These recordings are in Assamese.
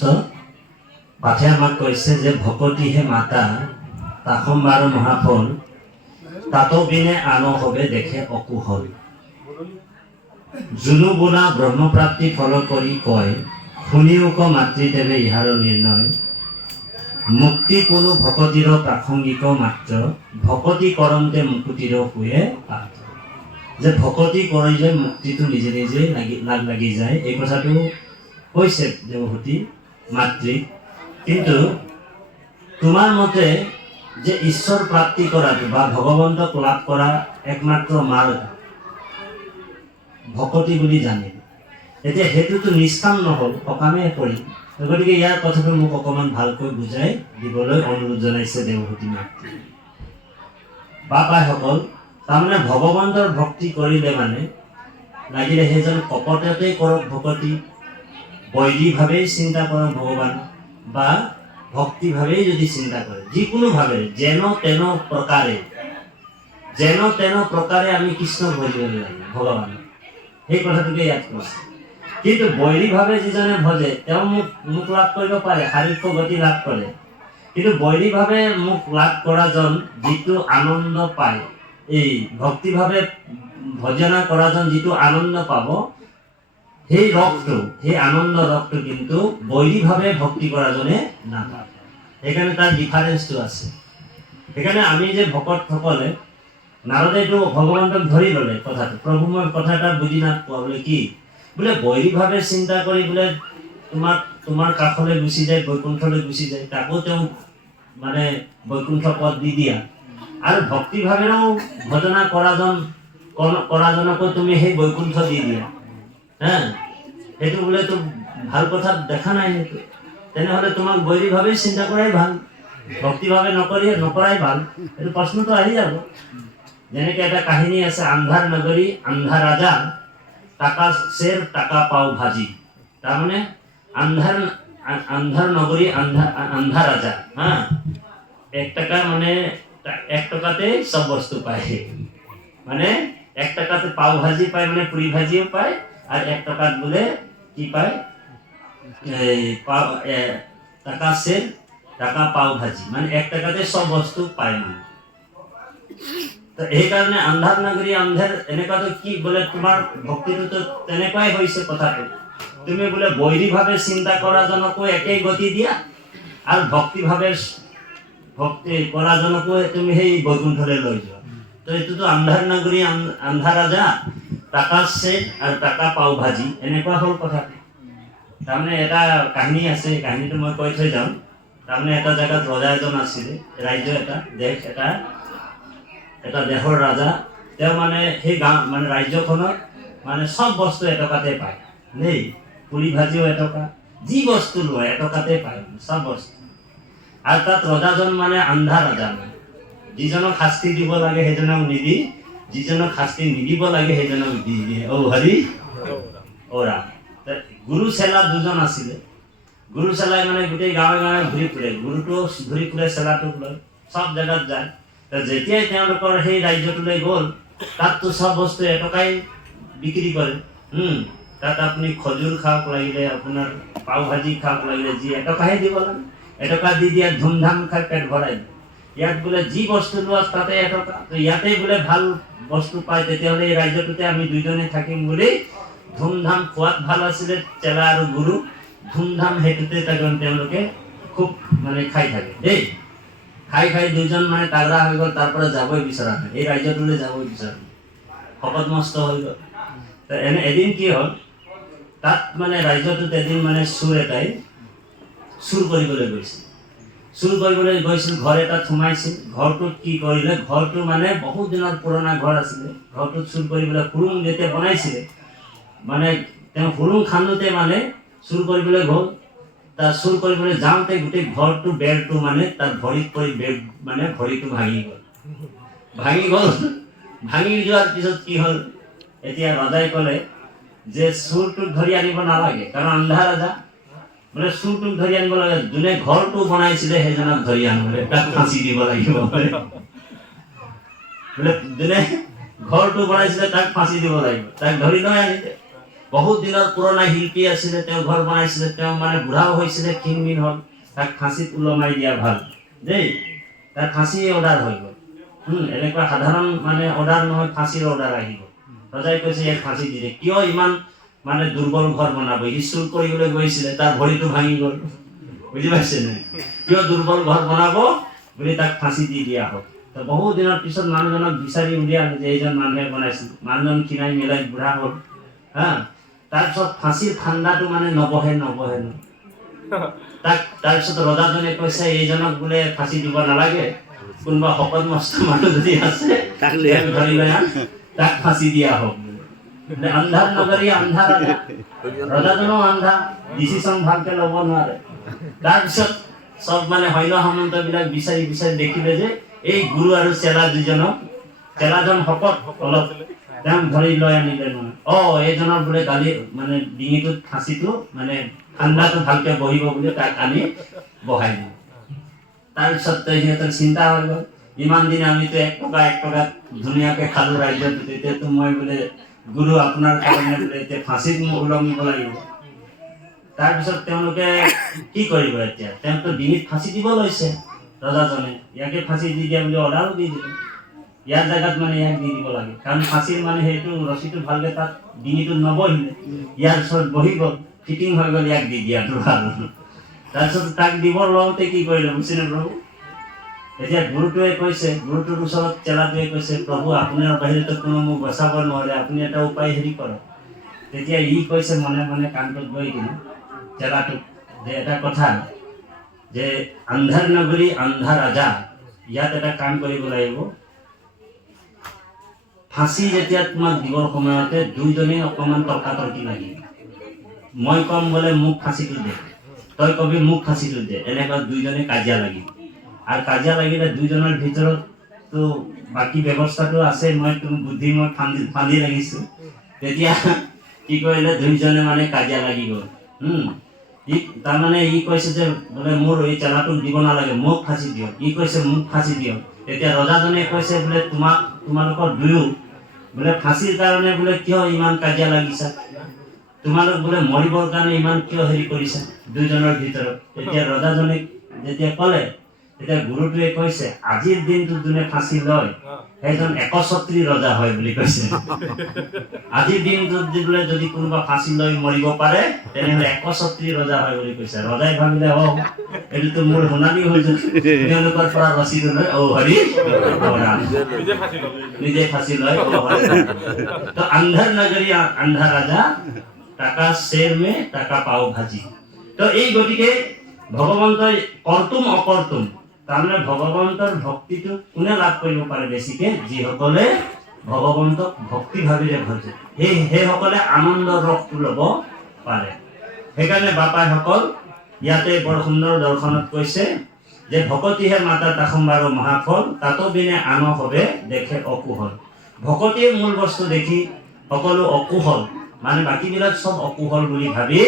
কষ্ট পাঠে আমাক কৈছে যে ভকতিহে মাতা তাসম্বাৰ মহাফল তাতো বিনে আনো হবে দেখে অকুশল জুনু বোলা ব্ৰহ্মপ্ৰাপ্তি ফল কৰি কয় শুনিও ক মাতৃদেৱে ইহাৰ নিৰ্ণয় মুক্তি কোনো ভকতিৰ প্ৰাসংগিক মাত্ৰ ভকতি কৰন্তে মুকুতিৰ শুয়ে পাত যে ভকতি কৰিলে মুক্তিটো নিজে নিজে লাগি যায় এই কথাটো কৈছে দেৱহূতি মাতৃক কিন্তু তোমাৰ মতে যে ঈশ্বৰ প্ৰাপ্তি কৰাটো বা ভগৱন্তক লাভ কৰা একমাত্ৰ মাৰ্গ ভকতি বুলি জানিল এতিয়া সেইটোতো নিষ্কাম নহ'ল সকামে কৰিল গতিকে ইয়াৰ কথাটো মোক অকণমান ভালকৈ বুজাই দিবলৈ অনুৰোধ জনাইছে দেৱহূতি মাতৃ বাপাসকল তাৰমানে ভগৱন্তৰ ভক্তি কৰিলে মানে লাগিলে সেইজন কপটতেই কৰক ভকতি বৈদিকভাৱেই চিন্তা কৰক ভগৱান বা ভক্তিভাৱেই যদি চিন্তা কৰে যিকোনোভাৱে যেন তেন প্ৰকাৰে আমি কৃষ্ণক ভজিবলৈ লাগিব ভগৱান সেই কথাটোকে ইয়াত কৈছে কিন্তু বৈদিকভাৱে যিজনে ভজে তেওঁ মোক লাভ কৰিব পাৰে শাৰীৰিক গতি লাভ কৰে কিন্তু বৈদিকভাৱে মোক লাভ কৰাজন যিটো আনন্দ পায় এই ভক্তিভাৱে ভজনা কৰাজন যিটো আনন্দ পাব সেই ৰসটো সেই আনন্দ ৰসটো কিন্তু বৈদিকভাৱে ভক্তি কৰাজনে নাপায় সেইকাৰণে তাৰ ডিফাৰেঞ্চটো আছে সেইকাৰণে আমি যে ভকতসকলে নাৰদেটো ভগৱন্তক ধৰি ল'লে কথাটো প্ৰভু মই কথা এটা বুজি নাপোৱা বোলে কি বোলে বৈদিকভাৱে চিন্তা কৰি বোলে তোমাৰ কাষলৈ গুচি যায় বৈকুণ্ঠলৈ গুচি যায় তাকো তেওঁ মানে বৈকুণ্ঠ পদ দি দিয়া আৰু ভক্তিভাৱেও ভজনা কৰাজনকো তুমি সেই বৈকুণ্ঠ দি দিয়া সেইটো বোলেতো ভাল কথা দেখা নাই সেইটো তেনেহ'লে তোমাক বৈদিকভাৱে চিন্তা কৰাই ভাল ভক্তিভাৱে নকৰাই ভাল এইটো প্ৰশ্নটো আহি যাব যেনেকৈ এটা কাহিনী আছে আন্ধাৰ নগৰী আন্ধা ৰাজা টাকা শেৰ টাকা পাও ভাজি তাৰমানে আন্ধাৰ নগৰী আন্ধা ৰাজা 1 টাকা মানে 1 টকাতে সব বস্তু পায় মানে 1 টাকাতে পাও ভাজি পায় মানে পুৰি ভাজিও পায় আর 1 টাকাত বলে কি পায় টাকা সের টাকা পাও ভাজি মানে 1 টাকাতে সব বস্তু পায় মানে তো এই কারণে আন্ধার নগরী আন্ধার এনেকা তো কি বলে তোমার ভক্তিটো তো তেনেকাই হইছে কথাটো তুমি বলে বৈদিকভাৱে চিন্তা কৰাজনকো একেই গতি দিয়া আৰ ভক্তিভাৱে ভক্তি কৰাজনকো তুমি সেই বৈকুণ্ঠলৈ লৈ যোৱা তো এইটোতো আন্ধাৰ নগৰী আন্ধা ৰাজা টাকা সেট আৰ টাকা পাও ভাজি এনেকুৱা হল কথাটো তাৰমানে এটা কাহিনী আছে কাহিনীটো মই কৈ থৈ যাম তাৰমানে এটা জায়গাত ৰজা এজন আছিল ৰাজ্য এটা দেশ এটা দেশৰ ৰাজা তেওঁ মানে সেই গাঁও মানে ৰাজ্যখনত মানে সব বস্তু এটকাতে পায় নেই পুৰি ভাজিও এটকা যি বস্তু লয় এটকাতে পায় সব বস্তু আৰু তাত ৰজাজন মানে আন্ধা ৰজা যিজনক শাস্তি দিব লাগে সেইজনক নিদি যিজনক শাস্তি নিদিব লাগে সেইজনক দি দিয়ে ও হৰি ও ৰাম গুৰু চেলা দুজন আছিলে গুৰু চেলাই মানে গোটেই গাঁৱে গাঁৱে ঘূৰি ফুৰে গুৰুটো ঘূৰি ফুৰে চেলাটোক লৈ সব জেগাত যায় যেতিয়াই তেওঁলোকৰ সেই ৰাজ্যটোলৈ গ'ল তাততো সব বস্তু এটকাই বিক্ৰী কৰে তাত আপুনি খজুৰ খাওক লাগিলে আপোনাৰ পাও ভাজি খাওক লাগিলে যি এটকাহে দিব লাগে এটকা দি দিয়া ধুমধাম খাই পেট ভৰাই ইয়াত বোলে যি বস্তু লোৱা তাতে এটকা তো ইয়াতে বোলে ভাল বস্তু পায় তেতিয়াহ'লে এই ৰাজ্যটোতে আমি দুইজনে থাকিম বুলি ধুমধাম খোৱাত ভাল আছিলে চেলা আৰু গুৰু ধুমধাম হেতুতে তেওঁলোকে খুব মানে খাই থাকে দেই খাই দুইজন মানে তাগৰা হৈ গ'ল তাৰ পৰা যাবই বিচৰা নাই এই ৰাজ্যটোলৈ যাবই বিচৰা নাই শকত মস্ত হৈ গ'ল তো এদিন কি হ'ল তাত মানে ৰাজ্যটোত এদিন মানে চোৰ এটাই চুৰ কৰিবলৈ গৈছিল ঘৰ এটাত সোমাইছিল ঘৰটোত কি কৰিলে ঘৰটো মানে বহুত দিনৰ পুৰণা ঘৰ আছিলে ঘৰটোত চুৰ কৰিবলৈ খুৰুং যেতিয়া বনাইছিলে মানে তেওঁ খুৰুং খান্দোতে মানে চুৰ কৰিবলৈ গ'ল তাৰ চুৰ কৰিবলৈ যাওঁতে গোটেই ঘৰটো বেৰটো মানে তাৰ ভৰিত পৰি বেৰ মানে ভৰিটো ভাঙি যোৱাৰ পিছত কি হ'ল এতিয়া ৰজাই ক'লে যে চুৰটোক ধৰি আনিব নালাগে কাৰণ আন্ধা ৰজা বোলে চুৰটোক ধৰি আনিব লাগে যোনে ঘৰটো বনাইছিলে সেইজনক ধৰি আনিবলৈ তাক ফাঁচি দিব লাগিব বোলে যোনে ঘৰটো বনাইছিলে তাক ফাঁচি দিব লাগিব তাক ধৰি লৈ আনিলে বহুত দিনৰ পুৰণা শিল্পী আছিলে, তেওঁ ঘৰ বনাইছিলে, তেওঁ মানে বুঢ়াও হৈছিলে, ক্ষীণমিন হ'ল, তাক ফাঁচীত ওলমাই দিয়া ভাল দেই। তাক ফাঁচী অৰ্ডাৰ হৈ গ'ল। এনেকুৱা সাধাৰণ মানে অৰ্ডাৰ নহয়, ফাঁচীৰ অৰ্ডাৰ আহিব। ৰজাই কৈছে ইয়াক ফাঁচী দি দে। কিয় ইমান মানে দুৰ্বল ঘৰ বনাব? সি চুৰ কৰিবলৈ গৈছিলে, তাৰ ভৰিটো ভাঙি গ'ল, বুজি পাইছে নে? কিয় দুৰ্বল ঘৰ বনাব বুলি তাক ফাঁচী দি দিয়া হ'ল। তো বহুত দিনৰ পিছত মানুহজনক বিচাৰি উলিয়ালে যে এইজন মানুহে বনাইছিল। মানুহজন খিনাই মিলাই বুঢ়া হ'ল। তাৰপিছত ফাঁচীৰ ঠাণ্ডাটো মানে নবহে। তাৰপিছত ৰজাজনে কৈছে এইজনক বোলে ফাঁচী দিব নালাগে, কোনোবা শকত মস্ত মানুহ যদি আছে ধৰি লৈ আন, তাক ফাঁচি দিয়া হওক। আন্ধাৰ নগৰী আন্ধাৰ ৰাজা, ৰজাজনো আন্ধা, ডিচিশ্যন ভালকে ল'ব নোৱাৰে। তাৰপিছত সব মানে সৈন্য সামন্ত বিলাক বিচাৰি দেখিলে যে এই গুৰু আৰু চেলা দুজনক, চেলাজন শকত অলপ, তেওঁক ধৰি লৈ আনিলে নহয়। এইজনৰ বোলে গালি মানে ডিঙিটোত ফাঁচিটো মানে ঠাণ্ডাটো ভালকে বহিব বুলি তাক আনি বহাই দিলে। তাৰপিছত সিহঁতৰ চিন্তা হৈ গ'ল, ইমান দিন আমিতো 1 টকা ধুনীয়াকে খালো ৰাজ্যত, তেতিয়াতো মই বোলে গুৰু আপোনাৰ কাৰণে বোলে এতিয়া ফাঁচিত মোক ওলমিব লাগিব। তাৰপিছত তেওঁলোকে কি কৰিব এতিয়া? তেওঁকতো ডিঙিত ফাঁচি দিব লৈছে ৰজাজনে, ইয়াকে ফাঁচি দি দিয়া বুলি অৰ্ডাৰো দি দিলে। ইয়াৰ জেগাত মানে ইয়াক দি দিব লাগে, কাৰণ ফাঁচিৰ মানে সেইটো ৰছীটো ভালকে তাত ডিঙিটোত নবহিলে, ইয়াৰ ওচৰত বহি গ'ল, ফিটিং হৈ গ'ল, ইয়াক দি দিয়াটো ভাল। তাৰপিছত তাক দিব লওঁতে কি কৰিলে বুজিছেনে প্ৰভু? এতিয়া গুৰুটোৱে কৈছে, গুৰুটোৰ ওচৰত চেলাটোৱে কৈছে, প্ৰভু আপোনাৰ বাহিৰেতো কোনো মোক বচাব নোৱাৰে, আপুনি এটা উপায় হেৰি কৰক। তেতিয়া ই কৈছে মনে মনে কাণটোত গৈ কিনে চেলাটোক যে এটা কথা, যে আন্ধাৰ নগৰী আন্ধাৰ ৰাজা, ইয়াত এটা কাম কৰিব লাগিব। ফাঁচি যেতিয়া তোমাক দিবৰ সময়তে দুইজনে অকণমান তৰ্কাতৰ্কি লাগিব। মই কম বোলে মোক ফাঁচিটো দে, তই কবি মোক ফাঁচিটো দে, এনেকুৱা দুইজনে কাজিয়া লাগিব। আৰু কাজিয়া লাগিলে দুইজনৰ ভিতৰত তো বাকী ব্যৱস্থাটো আছে, মই বুদ্ধি মই ফান্দি লাগিছোঁ। তেতিয়া কি কৰিলে, দুইজনে মানে কাজিয়া লাগি গ'ল। তাৰমানে ই কৈছে যে বোলে মোৰ এই চেলাটোক দিব নালাগে, মোক ফাঁচি দিয়ক। ই কৈছে মোক ফাঁচি দিয়ক। তেতিয়া ৰজাজনে কৈছে বোলে তোমালোকৰ দুয়ো বোলে ফাঁচিৰ কাৰণে বোলে কিয় ইমান কাজিয়া লাগিছা? তোমালোক বোলে মৰিবৰ কাৰণে ইমান কিয় হেৰি কৰিছা দুইজনৰ ভিতৰত? তেতিয়া ৰজাজনে যেতিয়া ক'লে, তেতিয়া গুৰুটোৱে কৈছে আজিৰ দিনটোত যোনে ফাঁচি লয় সেইজন 61 ৰজা হয় বুলি কৈছে। আজিৰ দিনটোত বোলে যদি কোনোবা ফাঁচি লৈ মৰিব পাৰে তেনেহ'লে 61 ৰজা হয় বুলি কৈছে। ৰজাই ভাবিলে এইটোতো মোৰ সোণালী হৈ যাব, তেওঁলোকৰ পৰা ৰচিটো লৈ হৰি নিজে ফাঁচি লয়। তো আন্ধাৰ নগৰী আন্ধাৰ ৰাজা, টাকা শেৰ মে টাকা পাও ভাজি। তো এই গতিকে ভগৱন্তই কৰ্তুম অকৰ্তুম, তাৰমানে ভগৱন্তৰ ভক্তিটো কোনে লাভ কৰিব পাৰে বেছিকে? যিসকলে ভগৱন্তক ভক্তি ভাৱেৰে ভজে, সেইসকলে আনন্দৰ ৰসটো ল'ব পাৰে। সেইকাৰণে বাপাইসকল ইয়াতে বৰ সুন্দৰ দৰ্শনত কৈছে যে ভকতিহে মাতা তাসম্বাৰ মহাফল, তাতো বিনে আন হবে দেখে অকুহল। ভকতিয়ে মূল বস্তু দেখি সকলো অকুহল, মানে বাকীবিলাক চব অকুহল বুলি ভাবি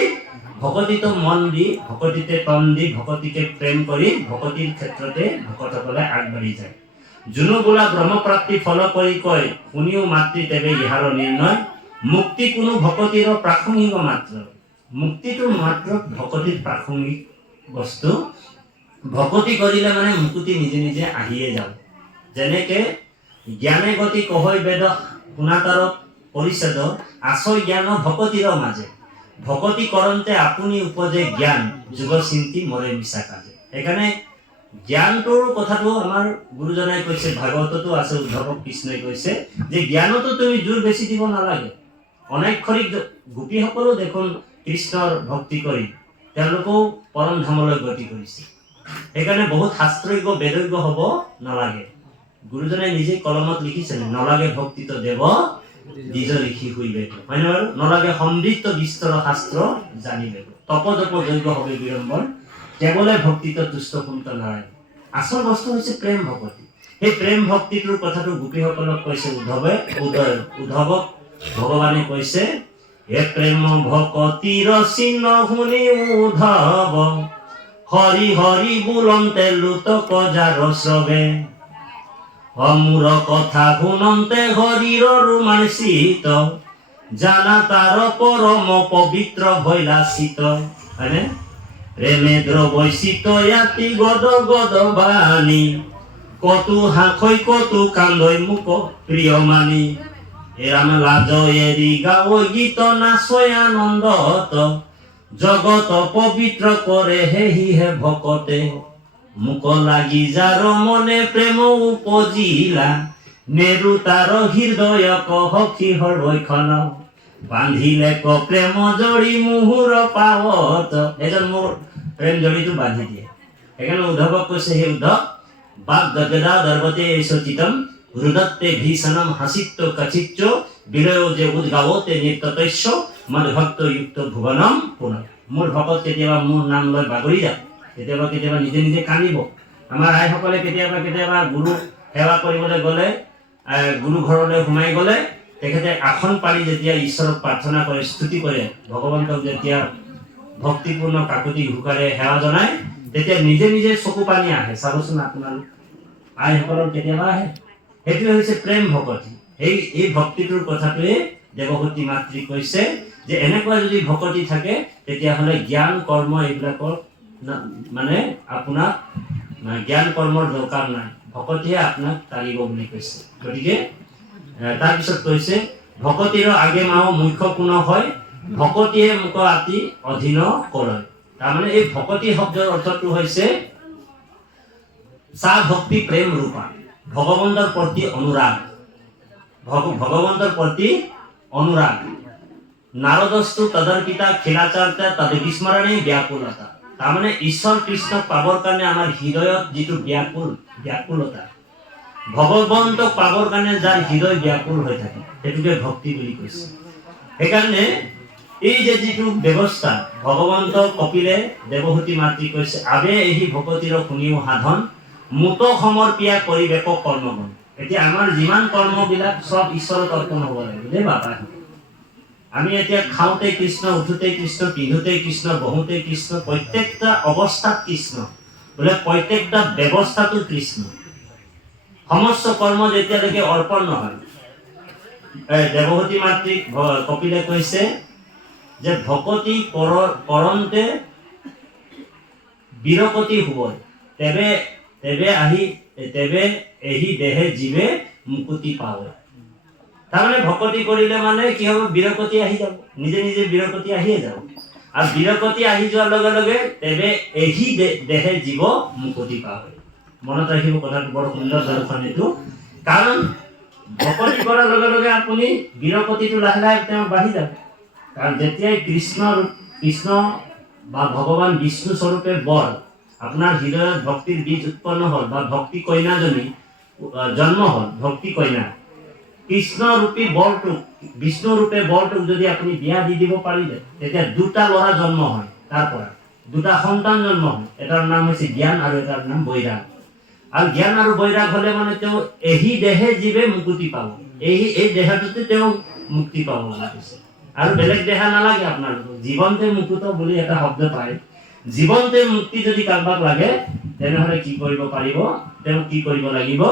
ভকতিটো মন দি, ভকতিতে তন দি, ভকতিকে প্ৰেম কৰি ভকতিৰ ক্ষেত্ৰতে ভকতসকলে আগবাঢ়ি যায়। যোনো বোলা ব্ৰহ্মপ্ৰাপ্তি ফল কৰি কয়, শুনিও মাতৃ তেবে ইহাৰ নিৰ্ণয়। মুক্তি কোনো ভকতিৰ প্ৰাসংগিক মাত্ৰ, মুক্তিটো মাত্ৰ ভকতিৰ প্ৰাসংগিক বস্তু। ভকতি কৰিলে মানে মুক্তি নিজে নিজে আহিয়ে যাব। যেনেকে জ্ঞানে গতি কহৈ বেদ শুনাতাৰত পৰিচ্ছেদ, আছয় জ্ঞান ভকতিৰ মাজে। ভকতি কৰন্তে আপুনি উপজে জ্ঞান, যুগ চিন্তি মৰে মিছা কাজে। সেইকাৰণে জ্ঞানটোৰ কথাটো আমাৰ গুৰুজনাই কৈছে, ভাগৱততো আছে, উদ্ধৱক কৃষ্ণই কৈছে যে জ্ঞানতো তুমি জোৰ বেছি দিব নালাগে। অনেক্ষৰিক গোপীসকলো দেখোন কৃষ্ণৰ ভক্তি কৰি তেওঁলোকেও পৰম ধামলৈ গতি কৰিছে। সেইকাৰণে বহুত শাস্ত্ৰজ্ঞ বেদজ্ঞ হ'ব নালাগে। গুৰুজনাই নিজে কলমত লিখিছে, নলাগে ভক্তিত দেৱ নিজ লিখি শুইবে, হয় নে বাৰু? নলাগে সমৃদ্ধ বিস্তৰ শাস্ত্ৰ জানিবে, তপ জপ যজ্ঞ হবে বিড়ম্বন, কেৱলে ভক্তিত তুষ্ট কুন্ত নাৰায়ণ। আচল বস্তু হৈছে প্ৰেম ভক্তি। সেই প্ৰেম ভক্তিটোৰ কথাটো গোপীসকলক কৈছে উদ্ধৱক ভগৱানে কৈছে, হে প্ৰেম ভকতিৰ চিহ্ন শুনি উদ্ধৱ, হৰি হৰি বোলন্তে লুতক যাৰ শ্ৰৱে। অমূৰ কথা শুনন্তে হৰিৰ ৰোমাঞ্চিত, জানা তার পরম পবিত্র ভৈলা শীত হয়নে প্রেমে দ্রবৈশিত ইয়াতি গদ গদ বাণী কতু হাঁখৈ কতু কান্দৈ মুক প্রিয় মানি এরাম লাজ এরি গাও গীত নাচয় আনন্দত জগত পবিত্র করে হেহি হে ভকতে মুক লাগি যার মনে প্রেম উপজিলা মেরু তার হৃদয় কহকি হরৈখন বান্ধিলে ক প্রেম জড়ি মুহুর পাৱত এজন মোৰ প্ৰেম জড়িটো বান্ধি দিয়ে সেইকাৰণে উদ্ধৱক কৈছে হে উদ্ধৱ বাক গদগদা দৰ্বতে সচিতম হৃদত্তে ভীষণম হাসিত্য কচিচ্চ বিলয় যে উদ্গাৱতে নিত্যতস্য মদ ভক্ত যুক্ত ভুৱনম পুনঃ মোৰ ভকত কেতিয়াবা মোৰ নাম লৈ বাগৰি যায় কেতিয়াবা নিজে নিজে কান্দিব আমাৰ আইসকলে কেতিয়াবা গুৰু সেৱা কৰিবলৈ গ'লে গুৰু ঘৰলৈ সোমাই গ'লে তেখেতে আসন পাৰি যেতিয়া ঈশ্বৰক প্ৰাৰ্থনা কৰে স্তুতি কৰে ভগৱন্তক যেতিয়া ভক্তিপূৰ্ণ কাকতি ঘোষাৰে সেৱা জনায় তেতিয়া নিজে নিজে চকু পানী আহে চাবচোন আপোনালোক আইসকলৰ কেতিয়াবা আহে সেইটোৱে হৈছে প্ৰেম ভকতি এই ভক্তিটোৰ কথাটোৱে দেৱহূতি মাতৃ কৈছে যে এনেকুৱা যদি ভকতি থাকে তেতিয়াহ'লে জ্ঞান কৰ্ম এইবিলাকৰ মানে আপোনাক জ্ঞান কৰ্মৰ দৰকাৰ নাই ভকতিয়ে আপোনাক তাৰিব বুলি কৈছে গতিকে তাৰপিছত কৈছে ভকতিৰ আগে মাও মুখ্য কোন হয় ভকতিয়ে মোক আতি অধীন কৰে তাৰমানে এই ভকতি শব্দৰ অৰ্থটো হৈছে সা ভক্তি প্ৰেম ৰূপা ভগৱন্তৰ প্ৰতি অনুৰাগ ভগৱন্তৰ প্ৰতি অনুৰাগ নাৰদস্তু তদৰ্পিতা খিলাচাৰ্তা তদ বিস্মৰণে ব্যাকুলতা তাৰমানে ঈশ্বৰ কৃষ্ণক পাবৰ কাৰণে আমাৰ হৃদয়ত যিটো ব্যাকুলতা ভগৱন্তক পাবৰ কাৰণে যাৰ হৃদয় ব্যাকুল হৈ থাকে সেইটোকে ভক্তি বুলি কৈছে সেইকাৰণে এই যে যিটো ব্যৱস্থা ভগৱন্ত কপিলে দেৱহূতি মাতৃ কৈছে আবে এই ভকতিৰ শুনিও সাধন মুত সমৰ্পিয়া কৰিবেক কৰ্মগুণ এতিয়া আমাৰ যিমান কৰ্মবিলাক সব ঈশ্বৰৰ অৰ্পণ হ'ব লাগে দেই বাবা আমি এতিয়া খাওঁতে কৃষ্ণ উঠোতে কৃষ্ণ পিন্ধোতে কৃষ্ণ বহোতে কৃষ্ণ প্ৰত্যেকটা অৱস্থাত কৃষ্ণ বোলে প্ৰত্যেকটা ব্যৱস্থাটো কৃষ্ণ সমস্ত কৰ্ম যেতিয়ালৈকে অৰ্পণ নহয় দেৱহূতি মাতৃক কপিলে কৈছে যে ভকতি কৰন্তে বিৰকতি হ'বই তেবে এহি দেহে জীৱে মুকুতি পাৱে তাৰমানে ভকতি কৰিলে মানে কি হ'ব বিৰকতি আহি যাব নিজে নিজে বিৰকতি আহিয়ে যাব আৰু বিৰকতি আহি যোৱাৰ লগে লগে তেবে এহি দেহে জীৱ মুকুতি পাৱে মনত ৰাখিব কথাটো বৰ সুন্দৰ দৰ্শন এইটো কাৰণ ভকতি কৰাৰ লগে লগে আপুনি বিৰকতিটো লাহে লাহে তেওঁ বাঢ়ি যাব কাৰণ যেতিয়াই কৃষ্ণ বা ভগৱান বিষ্ণু স্বৰূপে বৰ আপোনাৰ হৃদয়ত ভক্তিৰ বীজ উৎপন্ন হ'ল বা ভক্তি কন্যাজনী জন্ম হ'ল ভক্তি কন্যা কৃষ্ণ ৰূপী বৰটোক বিষ্ণু ৰূপে বৰটোক যদি আপুনি বিয়া দি দিব পাৰিলে তেতিয়া দুটা ল'ৰা জন্ম হয় তাৰ পৰা দুটা সন্তান জন্ম হয় এটাৰ নাম হৈছে জ্ঞান আৰু এটাৰ নাম বৈৰাগ আৰু জ্ঞান আৰু বৈৰাগ হ'লে মানে তেওঁ এহি দেহে জীৱে মুক্তি পাব এই দেহটোতে তেওঁ মুক্তি পাব বুলি কৈছে আৰু বেলেগ দেহা নালাগে আপোনাৰ জীৱনতে মুকুত বুলি এটা শব্দ পায় জীৱনতে মুক্তি যদি কাৰোবাক লাগে তেনেহ'লে কি কৰিব পাৰিব তেওঁ কি কৰিব লাগিব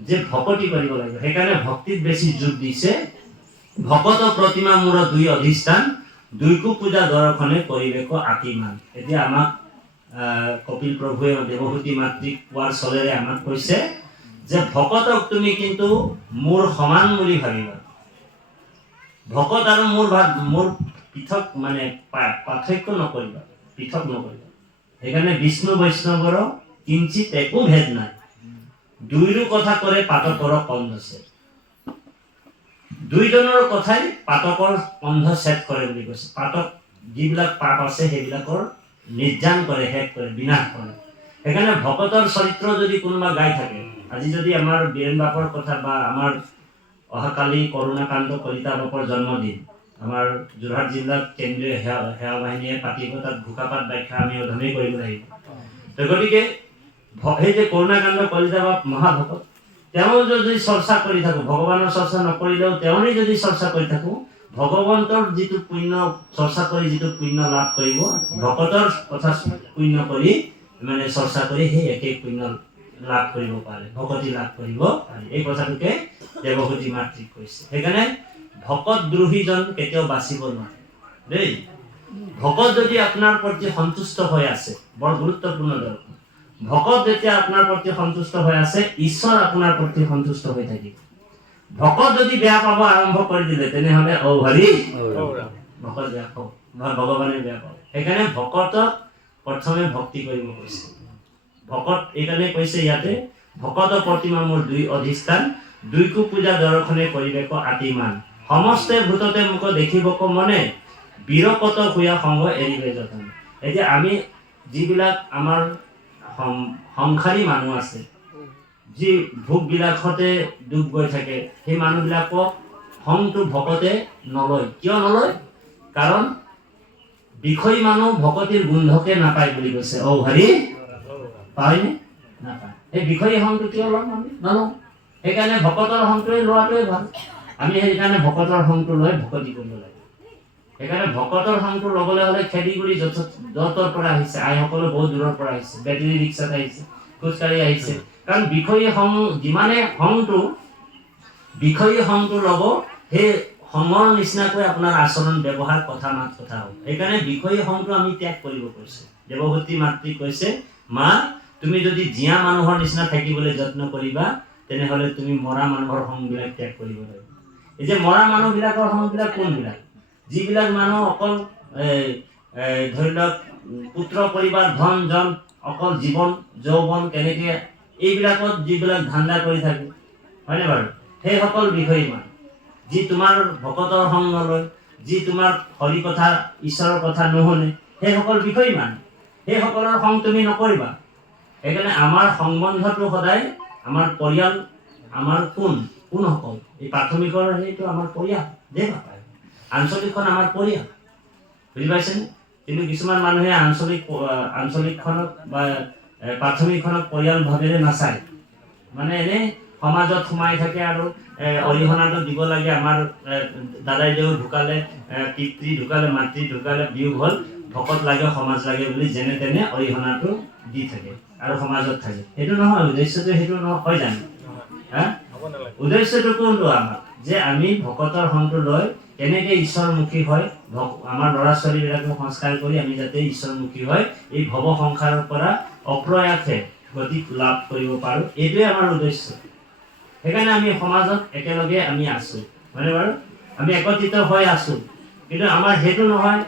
যে ভকতি কৰিব লাগিব সেইকাৰণে ভক্তিত বেছি জোৰ দিছে ভকত প্ৰতিমা মূৰ দুই অধিষ্ঠান দুইকো পূজা দৰ্শনে কৰিবেক আতিমান এতিয়া আমাক কপিল প্ৰভুৱে দেৱহূতি মাতৃক কোৱাৰ চলেৰে আমাক কৈছে যে ভকতক তুমি কিন্তু মোৰ সমান বুলি ভাবিবা ভকত আৰু মোৰ পৃথক মানে পাৰ্থক্য নকৰিবা পৃথক নকৰিবা সেইকাৰণে বিষ্ণু বৈষ্ণৱৰ কিঞ্চিত একো ভেদ নাই দুইৰো কথা কৰে পাতকৰ কন্ধছে দুইজনৰ কথাই পাতকৰ কন্ধ ছেদ কৰে বুলি কৈছে পাতক যিবিলাক পাপ আছে সেইবিলাকৰ নিৰ্যান কৰে শেষ কৰে বিনাশ কৰে সেইকাৰণে ভকতৰ চৰিত্ৰ যদি কোনোবা গাই থাকে আজি যদি আমাৰ বীৰেন বাপৰ কথা বা আমাৰ অহাকালি কৰোণাকান্ত কলিতা বাপৰ জন্মদিন আমাৰ যোৰহাট জিলাত কেন্দ্ৰীয় সেৱা বাহিনীয়ে পাতিব তাত ঘোষাপাত ব্যাখ্যা আমি অধমেই কৰিব লাগিব গতিকে সেই যে কৰোণাকান্ত কলিতা বাপ মহাভকত তেওঁ যদি চৰ্চা কৰি থাকো ভগৱানৰ চৰ্চা নকৰিলেও তেওঁৰে যদি চৰ্চা কৰি থাকো ভগৱন্তৰ যিটো পুণ্য চৰ্চা কৰি যিটো পুণ্য লাভ কৰিব ভকতৰ কথা পুণ্য কৰি মানে চৰ্চা কৰি সেই একেই পুণ্য লাভ কৰিব পাৰে ভকতি লাভ কৰিব পাৰে এই কথাটোকে দেৱহূতি মাতৃক কৈছে সেইকাৰণে ভকত দ্ৰোহীজন কেতিয়াও বাচিব নোৱাৰে দেই। ভকত যদি আপোনাৰ প্ৰতি সন্তুষ্ট হৈ আছে, বৰ গুৰুত্বপূৰ্ণ দৰকাৰ। ভকত যেতিয়া আপোনাৰ প্ৰতি সন্তুষ্ট হৈ আছে, ঈশ্বৰ আপোনাৰ প্ৰতি সন্তুষ্ট হৈ থাকিব। ভকত যদি বেয়া পাব আৰম্ভ কৰি দিলে, তেনেহলে ঔ হৰি ভকত বেয়া পাব, ভগৱানে বেয়া পাব। সেইকাৰণে ভকতক প্ৰথমে ভক্তি কৰিব কৈছে। ভকত এইকাৰণে কৈছে ইয়াতে, ভকত প্ৰতিমা মোৰ দুই অধিষ্ঠান, দুইকো পূজা দৰ্শনে কৰিবেক আতিমান, সমস্তে ভূততে মোক দেখিবক মনে, বিৰকত ভূয়া সংগ এৰিবে যতনে। এতিয়া আমি যিবিলাক আমাৰ সংসাৰী মানুহ আছে, যি ভোগ বিলাসতে ডুব গৈ থাকে, সেই মানুহবিলাকক সংটো ভকতে নলয়। কিয় নলয়? কাৰণ বিষয়ী মানুহ ভকতিৰ গোন্ধকে নাপায় বুলি কৈছে। ঔ হৰি পায়নে? নাপায়। সেই বিষয়ী সংটো কিয় ল'ম? আমি নলওঁ। সেইকাৰণে ভকতৰ সংটোৱে লোৱাটোৱে ভাল। আমি সেইকাৰণে ভকতৰ সংটো লৈ ভকতি কৰিব লাগে। সেইকাৰণে ভকতৰ সংটো ল'বলৈ হ'লে খেদিগুৰি য'তৰ পৰা আহিছে, আইসকলে বহুত দূৰৰ পৰা আহিছে, বেটেৰী ৰিক্সাত আহিছে, খোজকাঢ়ি আহিছে। কাৰণ বিষয়ী সং, যিমানে বিষয়ী সংটো ল'ব, সেই সংগৰ নিচিনাকৈ আপোনাৰ আচৰণ, ব্যৱহাৰ, কথা মাত কথা হ'ব। সেইকাৰণে বিষয়ী সংটো আমি ত্যাগ কৰিব কৈছে। দেৱভূতি মাতৃ কৈছে, মা তুমি যদি জীয়া মানুহৰ নিচিনা থাকিবলৈ যত্ন কৰিবা, তেনেহলে তুমি মৰা মানুহৰ সংবিলাক ত্যাগ কৰিব লাগিব। এই যে মৰা মানুহবিলাকৰ সংবিলাক কোনবিলাক? যিবিলাক মানুহ অকল ধৰি লওক পুত্ৰ পৰিবাৰ, ধন জন, অকল জীৱন যৌৱন কেনেকে, এইবিলাকত যিবিলাক ধান্দা কৰি থাকে, হয়নে বাৰু? সেইসকল বিষয়ী মানুহ, যি তোমাৰ ভকতৰ সংগ নলয়, যি তোমাৰ হৰি কথা ঈশ্বৰৰ কথা নুশুনে, সেইসকল বিষয়ী মানুহ, সেইসকলৰ সংগ তুমি নকৰিবা। সেইকাৰণে আমাৰ সম্বন্ধটো সদায় আমাৰ পৰিয়াল, আমাৰ কোনসকল, এই প্ৰাথমিকৰ সেইটো আমাৰ পৰিয়াল, দেহ নাপায়। আঞ্চলিকখন আমাৰ পৰিয়াল, বুজি পাইছেনে? কিন্তু কিছুমান মানুহে আঞ্চলিকখনক বা প্ৰাথমিকখনক পৰিয়াল ভাবেৰে নাচায়। মানে এনেই সমাজত সোমাই থাকে আৰু অৰিহণাটো দিব লাগে। আমাৰ দাদাইদেউ ঢুকালে, পিতৃ ঢুকালে, মাতৃ ঢুকালে, বিয়োগ হ'ল, ভকত লাগে, সমাজ লাগে বুলি যেনে তেনে অৰিহণাটো দি থাকে আৰু সমাজত থাকে। সেইটো নহয় উদ্দেশ্যটো, সেইটো নহয় জানো? উদ্দেশ্যটো কোনটো আমাৰ? যে আমি ভকতৰ সংটো লৈ কেনেকে ঈশ্বৰমুখী হয়, আমাৰ ল'ৰা ছোৱালীবিলাকক সংস্কাৰ কৰি আমি যাতে ঈশ্বৰমুখী হয়, এই ভৱ সংসাৰৰ পৰা অপ্ৰয়াসে গতি লাভ কৰিব পাৰোঁ, এইটোৱে আমাৰ উদ্দেশ্য। সেইকাৰণে আমি সমাজত একেলগে আমি আছো, মানে বাৰু আমি একত্ৰিত হৈ আছো। কিন্তু আমাৰ সেইটো নহয়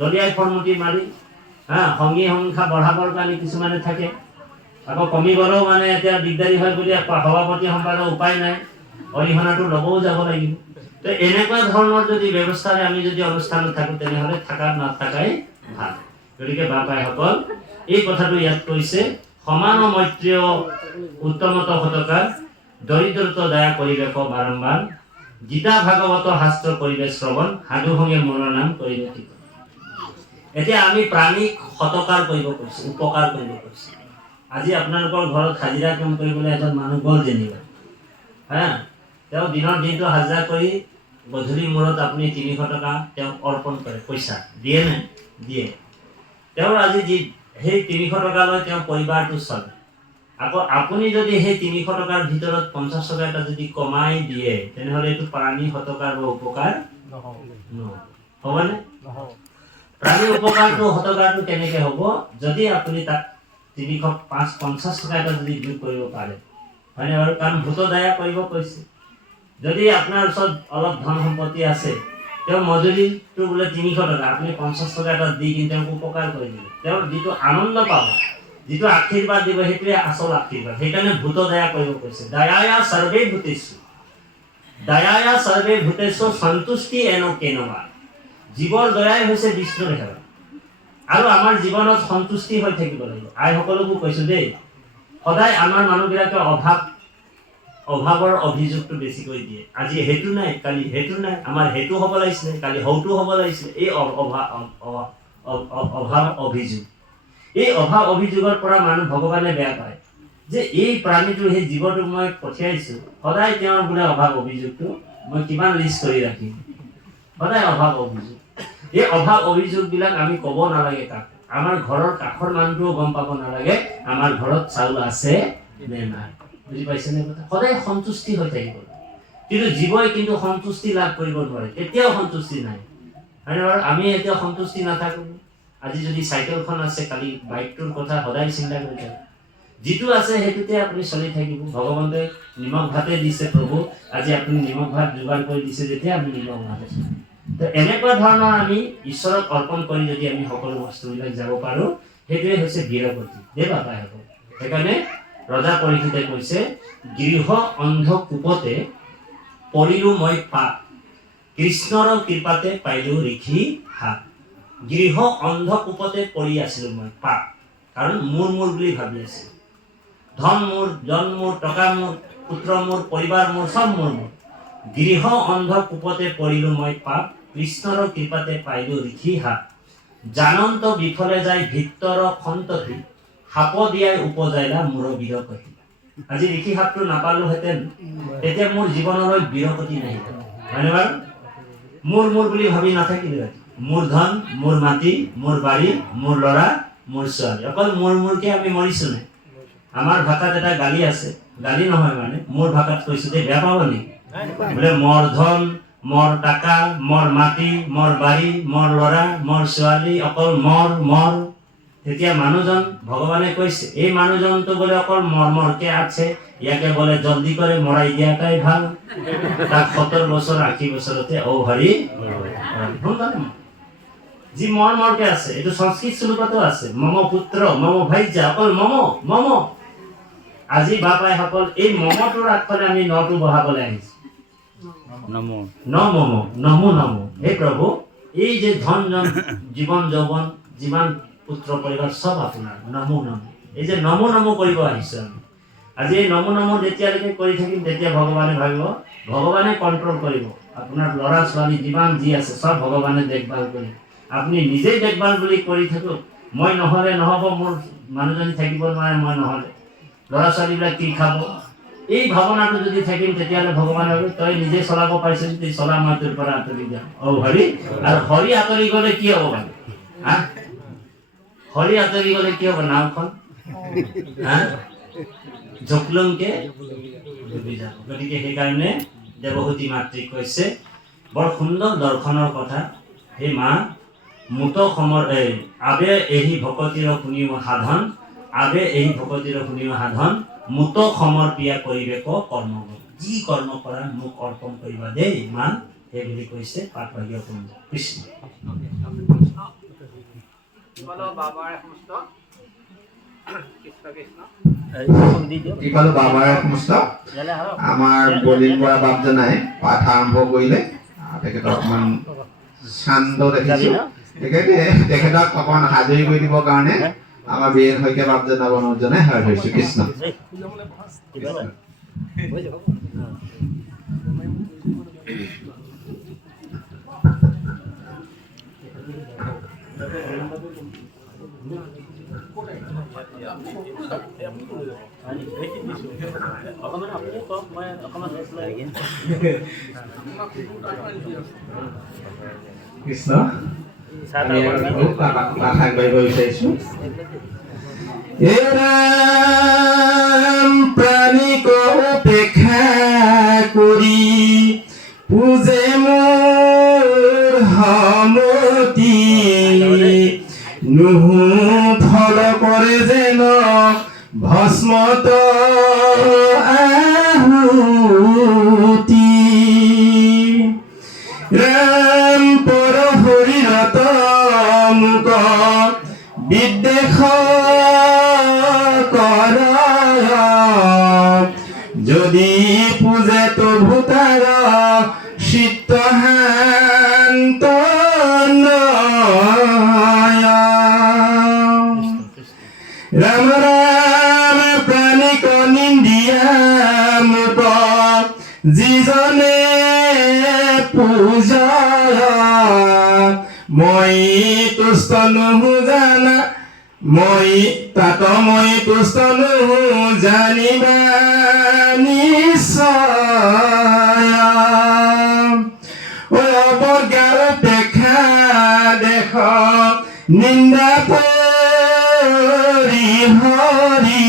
দলিয়াই ফৰ্মুটি মাৰি সংগী সংখ্যা বঢ়াবৰ কাৰণে কিছুমানে থাকে, আকৌ কমি গ'লেও মানে এতিয়া দিগদাৰী হয় বুলি সভাপতি সম্পাদক উপায় নাই, অৰিহণাটো ল'বও যাব লাগিব। তো এনেকুৱা ধৰণৰ যদি ব্যৱস্থাৰে আমি যদি অনুষ্ঠানত থাকোঁ, তেনেহ'লে থাকা নাথাকাই ভাল। গতিকে বাপাইসকল, এই কথাটো ইয়াত কৈছে, সমান মৈত্ৰীয় উত্তমত শতকাৰ, দৰিদ্ৰত দয়া কৰিবেক বাৰম্বাৰ, গীতা ভাগৱত শাস্ত্ৰ কৰিবে শ্ৰৱণ, সাধু সংগে মনৰ নাম কৰিবে ঠিক। এতিয়া আমি প্ৰাণীক শতকাৰ কৰিব কৈছোঁ, উপকাৰ কৰিব কৈছোঁ। আজি আপোনালোকৰ ঘৰত হাজিৰা কাম কৰিবলৈ এজন মানুহ গ'ল যেনিবা, তেওঁ দিনৰ দিনটো হাজিৰা কৰি গধূলি মূৰত আপুনি 300 টকা তেওঁক অৰ্পণ কৰে, পইচা দিয়ে নে? দিয়ে। তেওঁৰ আজি সেই 300 টকা লৈ তেওঁৰ পৰিবাৰটো চলে। আকৌ আপুনি যদি সেই 300 টকাৰ ভিতৰত 50 টকা এটা যদি কমাই দিয়ে, তেনেহ'লে এইটো প্ৰাণী শতকাৰ বা উপকাৰ হ'বনে? প্ৰাণী উপকাৰটো শতকাৰটো কেনেকে হ'ব? যদি আপুনি তাত 350 টকা এটা যদি যোগ কৰিব পাৰে, হয়নে বাৰু? কাৰণ ভূত দয়া কৰিব কৈছে। যদি আপোনাৰ ওচৰত অলপ ধন সম্পত্তি আছে, তেওঁ মজুৰিটো বোলে 300 টকা, আপুনি 50 টকা এটা দি কিন্তু তেওঁক উপকাৰ কৰি দিলে, তেওঁৰ যিটো আনন্দ পাব, যিটো আশীৰ্বাদ দিব, সেইটোৱে আচল আশীৰ্বাদ। সেইকাৰণে ভূত দয়া কৰিব কৈছে। দয়ায়া সৰ্বে ভূতেষু, দয়ায়া সৰ্বে ভূতেষু সন্তুষ্টি এন কেনবা। জীৱৰ দয়াই হৈছে বিষ্ণুৰ সেৱা। আৰু আমাৰ জীৱনত সন্তুষ্টি হৈ থাকিব লাগিব। আইসকলকো কৈছোঁ দেই, সদায় আমাৰ মানুহবিলাকে অভাৱৰ অভিযোগটো বেছিকৈ দিয়ে। আজি সেইটো নাই, কালি সেইটো নাই, আমাৰ সেইটো হ'ব লাগিছিলে, কালি হৌটো হ'ব লাগিছিলে। এই অভাৱ অভিযোগ, এই অভাৱ অভিযোগৰ পৰা মানুহ ভগৱানে বেয়া পায়। যে এই প্ৰাণীটো, সেই জীৱটোক মই পঠিয়াইছোঁ, সদায় তেওঁৰ বোলে অভাৱ অভিযোগটো মই কিমান লিষ্ট কৰি ৰাখিম, সদায় অভাৱ অভিযোগ। এই অভাৱ অভিযোগবিলাক আমি ক'ব নালাগে কাক। আমাৰ ঘৰৰ কাষৰ মানুহটোও গম পাব নালাগে আমাৰ ঘৰত চাউল আছে নে নাই। বুজি পাইছেনে কথা? সদায় সন্তুষ্টি হৈ থাকিব। কিন্তু জীৱই কিন্তু সন্তুষ্টি লাভ কৰিব নোৱাৰে, এতিয়াও সন্তুষ্টি নাই। হয়নে বাৰু? আমি এতিয়াও সন্তুষ্টি নাথাকোঁ। আজি যদি চাইকেলখন আছে, কালি বাইকটোৰ কথা সদায় চিন্তা কৰি থাকে। যিটো আছে সেইটোতে আপুনি চলি থাকিব। ভগৱন্তে নিমখ ভাতে দিছে প্ৰভু, আজি আপুনি নিমখ ভাত যোগাৰ কৰি দিছে যেতিয়া আমি নিমখ ভাতে চলিম। তো এনেকুৱা ধৰণৰ আমি ঈশ্বৰক অৰ্পণ কৰি যদি আমি সকলো বস্তুবিলাক যাব পাৰোঁ, সেইটোৱে হৈছে বীৰগতি। দেই বাপাইসকল, সেইকাৰণে ৰজা পৰীক্ষিতে কৈছে, গৃহ অন্ধকূপতে পৰিলো মই পাপ, কৃষ্ণৰ কৃপাতে পাইলো ঋষি হাত। গৃহ অন্ধকূপতে পৰি আছিলোঁ মই পাপ, কাৰণ মোৰ বুলি ভাবি আছিলোঁ। ধন মোৰ, জন মোৰ, টকা মোৰ, পুত্ৰ মোৰ, পৰিবাৰ মোৰ, চব মোৰ। গৃহ অন্ধকূপতে পৰিলো মই পাপ, কৃষ্ণৰ কৃপাতে পাইলো ঋষি হাত। জানন্ত বিফলে যায় ভিতৰ সন্ততি, সাপ দিয়াই উপজাইলা মোৰ বীৰকতি। আজি ঋষি হাতটো নাপালোহেঁতেন, তেতিয়া মোৰ জীৱনলৈ বীৰকতি নাহিল। হয়নে বাৰু? মোৰ বুলি ভাবি নাথাকিলো। মোৰ ধন, মোৰ মাটি, মোৰ বাৰী, মোৰ ল'ৰা, মোৰ ছোৱালী, অকল মোৰকে আমি মৰিছো নাই। আমাৰ ভাষাত এটা গালি আছে, গালি নহয় মানে মোৰ ভাষাত কৈছো যে বেয়া পাব নেকি? বোলে মোৰ ধন, মোৰ টাকা, মোৰ মাটি, মোৰ বাৰী, মোৰ ল'ৰা, মোৰ ছোৱালী, অকল মোৰ। তেতিয়া মানুহজন ভগৱানে কৈছে, এই মানুহজনটো বোলে অকল মৰকে আছে, ইয়াকে বোলে জলদি কৰে মৰাই দিয়াটাই ভাল। তাক 70 বছৰ 80 বছৰতে ও হৰি যি মৰকে আছে। এইটো সংস্কৃত শ্লোকতো আছে, মম পুত্ৰ মম ভাইজা, অকল মম। আজি বাপাই সকল এই মমটোৰ আগফালে আমি নটো বহাবলৈ আহিছো। নমো। হে প্ৰভু, এই যে ধন জীৱন যৌৱন যিমান পুত্ৰ পৰিবাৰ সব আপোনাৰ নমো। এই যে নমো কৰিব আহিছো আমি। আজি এই নমো যেতিয়ালৈকে কৰি থাকিম, তেতিয়া ভগৱানে ভাবিব, ভগৱানে কণ্ট্ৰল কৰিব। আপোনাৰ ল'ৰা ছোৱালী যিমান যি আছে সব ভগৱানে দেখভাল কৰিব। আপুনি নিজেই দেখভাল বুলি কৰি থাকক। মই নহ'লে নহ'ব, মোৰ মানুহজনী থাকিব নোৱাৰে, মই নহ'লে ল'ৰা ছোৱালীবিলাক কি খাব, এই ভাৱনাটো যদি থাকিম, তেতিয়াহ'লে ভগৱানে ভাবিব, তই নিজে চলাব পাৰিছ যদি চলা, মই তোৰ পৰা আঁতৰি যাম। হৰি, আৰু হৰি আঁতৰি গ'লে কি হ'ব মানে? হৰি আঁতৰি গ'লে কি হ'ব? নাওখন জকলংকে ডুবি যাব। গতিকে সেইকাৰণে দেৱহূতি মাতৃক কৈছে, বৰ সুন্দৰ দৰ্শনৰ কথা। হে মা, মুত সমৰ আবে এহি ভকতিৰ শুনিও সাধন, আবে এই ভকতিৰ শুনিও সাধন, মুত সমৰ প্ৰিয়া কৰিবে কৰ্ম। যি কৰ্ম কৰা মোক অৰ্পণ কৰিবা দেই মা, সেই বুলি কৈছে পাঠভাগীয় কুঞ্জ। কৃষ্ণ। আমাৰ বলিৰ পৰা বাপজনাই পাঠ আৰম্ভ কৰিলে। তেখেতক অকমান শান্ত দেখিছো, তেখেতক অকমান হাজৰি কৰি দিবৰ কাৰণে আমাৰ বীৰেন শইকীয়া বাপজনা বনজনে হাত ধৰিছো। কৃষ্ণ। কৃষ্ণ। আমি আগবাঢ়িব বিচাৰিছো। প্ৰাণীক উপেক্ষা কৰি পূজে মোৰ সমতি, নুহু ফল কৰে যেন ভস্মত আহুতি। ৰাম পৰ শৰীৰত মোক বিদ্বেষ কৰ, যদি পূজে তো ভূতাৰ চিত্ত শান্ত ৰাম ৰাম প্ৰাণীক নিন্দিয়া মোক যিজনে পূজা, মই তুষ্ট নহো জানা, মই তুষ্ট নহো জানিবা নিশ্চয়। অৱজ্ঞাৰ দেখা দেখ নিন্দা কৰি হৰি,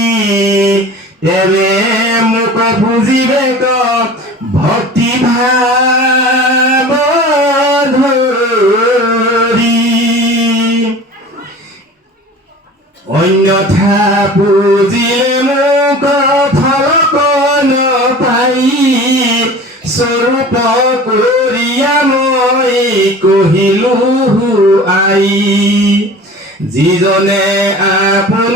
তেৱে মোক বুজিবে ভক্তি ভাৱ ধৰি অন্যথা বুজিলে মোক ফলক নাপাই স্বৰূপ কৰিয়া মই কহিলো আই যিজনে আপোন